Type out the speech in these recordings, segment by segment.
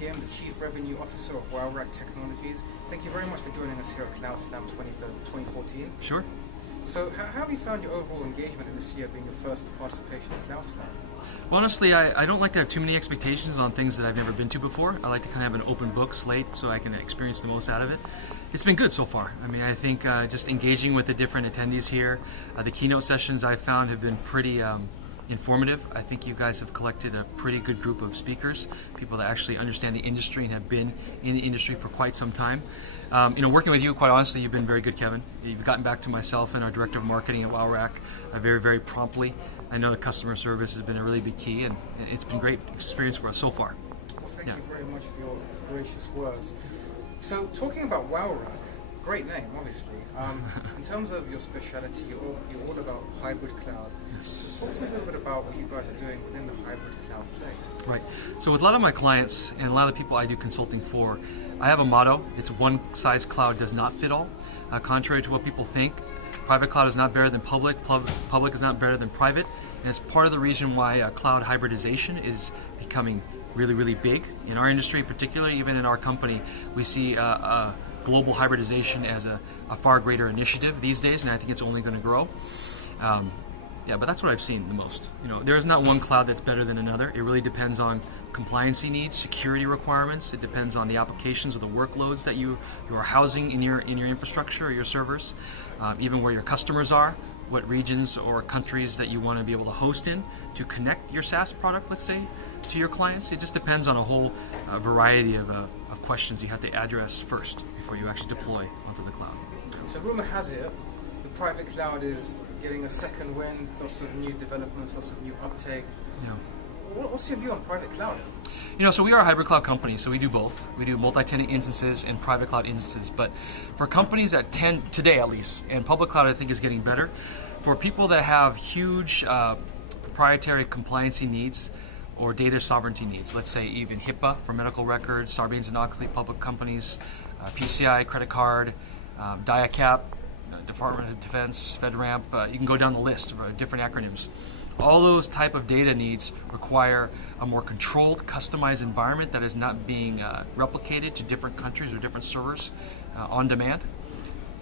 Kimm, the Chief Revenue Officer of WowRack Technologies. Thank you very much for joining us here at Cloud Slam 2014. Sure. So how have you found your overall engagement in this year being your first participation in Cloud Slam? Well, honestly, I don't like to have too many expectations on things that I've never been to before. I like to kind of have an open book slate so I can experience the most out of it. It's been good so far. I mean, I think just engaging with the different attendees here, the keynote sessions I've found have been pretty informative. I think you guys have collected a pretty good group of speakers, people that actually understand the industry and have been in the industry for quite some time. Working with you, quite honestly, you've been very good, Kevin. You've gotten back to myself and our Director of Marketing at WowRack very, very promptly. I know the customer service has been a really big key, and it's been a great experience for us so far. Well, thank you very much for your gracious words. So, talking about WowRack, great name, obviously. In terms of your speciality, you're all about hybrid cloud. So talk to me a little bit about what you guys are doing within the hybrid cloud play. Right. So with a lot of my clients and a lot of people I do consulting for, I have a motto. It's one size cloud does not fit all. Contrary to what people think, private cloud is not better than public. Public is not better than private. And it's part of the reason why cloud hybridization is becoming really, really big. In our industry, particularly even in our company, we see global hybridization as a far greater initiative these days, and I think it's only going to grow. But that's what I've seen the most. There is not one cloud that's better than another. It really depends on compliancy needs, security requirements. It depends on the applications or the workloads that you are housing in your infrastructure or your servers, even where your customers are, what regions or countries that you want to be able to host in to connect your SaaS product, let's say, to your clients. It just depends on a whole variety of questions you have to address first before you actually deploy onto the cloud. So rumor has it, the private cloud is getting a second wind, lots of new developments, lots of new uptake. Yeah. What's your view on private cloud? So we are a hybrid cloud company, so we do both. We do multi-tenant instances and private cloud instances. But for companies that tend, today at least, and public cloud I think is getting better, for people that have huge proprietary compliancy needs or data sovereignty needs, let's say even HIPAA for medical records, Sarbanes-Oxley, public companies, PCI, credit card, DIACAP, Department of Defense, FedRAMP, you can go down the list of different acronyms. All those type of data needs require a more controlled, customized environment that is not being replicated to different countries or different servers on demand.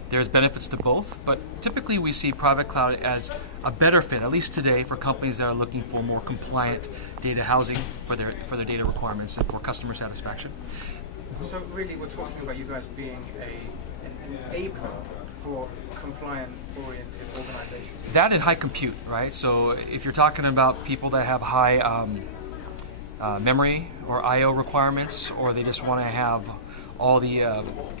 There's benefits to both, but typically we see private cloud as a better fit, at least today, for companies that are looking for more compliant data housing for their data requirements and for customer satisfaction. So really we're talking about you guys being an enabler for compliant-oriented organizations. That and high compute, right? So if you're talking about people that have high memory or I/O requirements, or they just want to have all the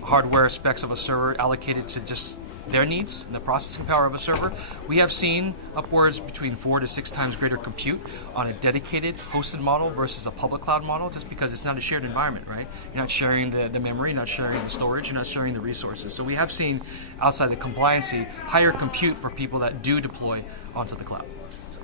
hardware specs of a server allocated to just their needs and the processing power of a server, we have seen upwards between 4 to 6 times greater compute on a dedicated hosted model versus a public cloud model, just because it's not a shared environment, right? You're not sharing the memory, you're not sharing the storage, you're not sharing the resources. So we have seen, outside the compliancy, higher compute for people that do deploy onto the cloud. So,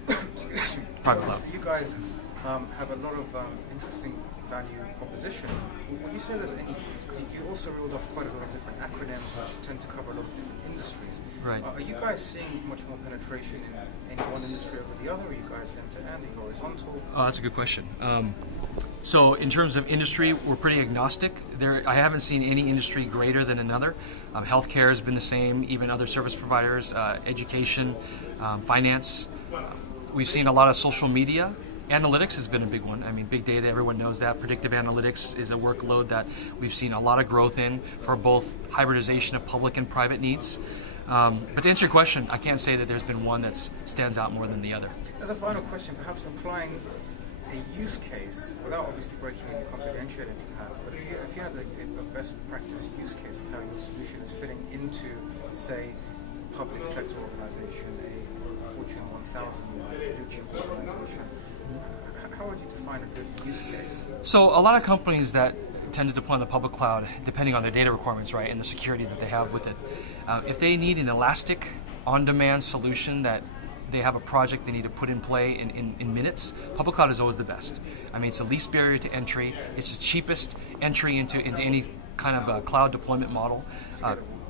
Private cloud. You guys have a lot of interesting value propositions. Would you say there's any, because you also reeled off quite a lot of different acronyms which tend to cover a lot of different industries. Right. Are you guys seeing much more penetration in one industry over the other? Are you guys end-to-end, horizontal? Oh, that's a good question. So in terms of industry, we're pretty agnostic. I haven't seen any industry greater than another. Healthcare has been the same, even other service providers, education, finance. We've seen a lot of social media. Analytics has been a big one. I mean, big data, everyone knows that. Predictive analytics is a workload that we've seen a lot of growth in for both hybridization of public and private needs. But to answer your question, I can't say that there's been one that stands out more than the other. As a final question, perhaps applying a use case, without obviously breaking any confidentiality perhaps, but if you had a best practice use case of how your solution is fitting into, say, a public sector organization, a Fortune 1000 blue chip organization, how would you define a good use case? So a lot of companies that tend to deploy in the public cloud, depending on their data requirements, right, and the security that they have with it, if they need an elastic, on-demand solution that they have a project they need to put in play in minutes, public cloud is always the best. I mean, it's the least barrier to entry. It's the cheapest entry into any kind of cloud deployment model.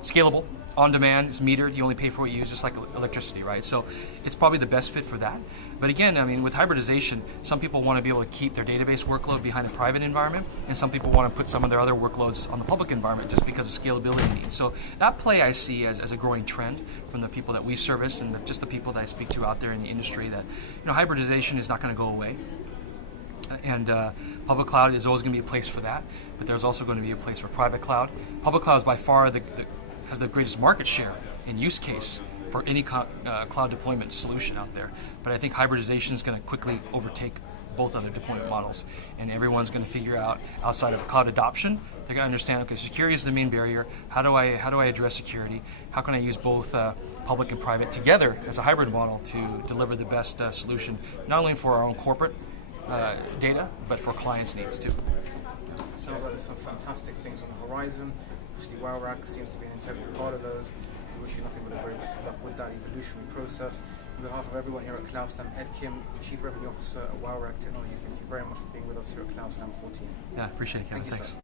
Scalable. on demand, it's metered, you only pay for what you use, just like electricity, right? So it's probably the best fit for that. But again, I mean, with hybridization, some people want to be able to keep their database workload behind a private environment, and some people want to put some of their other workloads on the public environment just because of scalability needs. So that play I see as a growing trend from the people that we service and just the people that I speak to out there in the industry, that hybridization is not going to go away. And public cloud is always going to be a place for that, but there's also going to be a place for private cloud. Public cloud is by far has the greatest market share in use case for any cloud deployment solution out there. But I think hybridization is going to quickly overtake both other deployment models, and everyone's going to figure out, outside of cloud adoption, they're going to understand, okay, security is the main barrier. How do I address security? How can I use both public and private together as a hybrid model to deliver the best solution, not only for our own corporate data, but for clients' needs too. Sounds like there's some fantastic things on the horizon. Obviously, WowRack seems to be an integral part of those. We wish you nothing but the very best of luck with that evolutionary process. On behalf of everyone here at CloudSlam, Ed Kimm, Chief Revenue Officer at WowRack Technology, thank you very much for being with us here at CloudSlam 14. Yeah, appreciate it, Kevin. Thank you, Thanks. sir.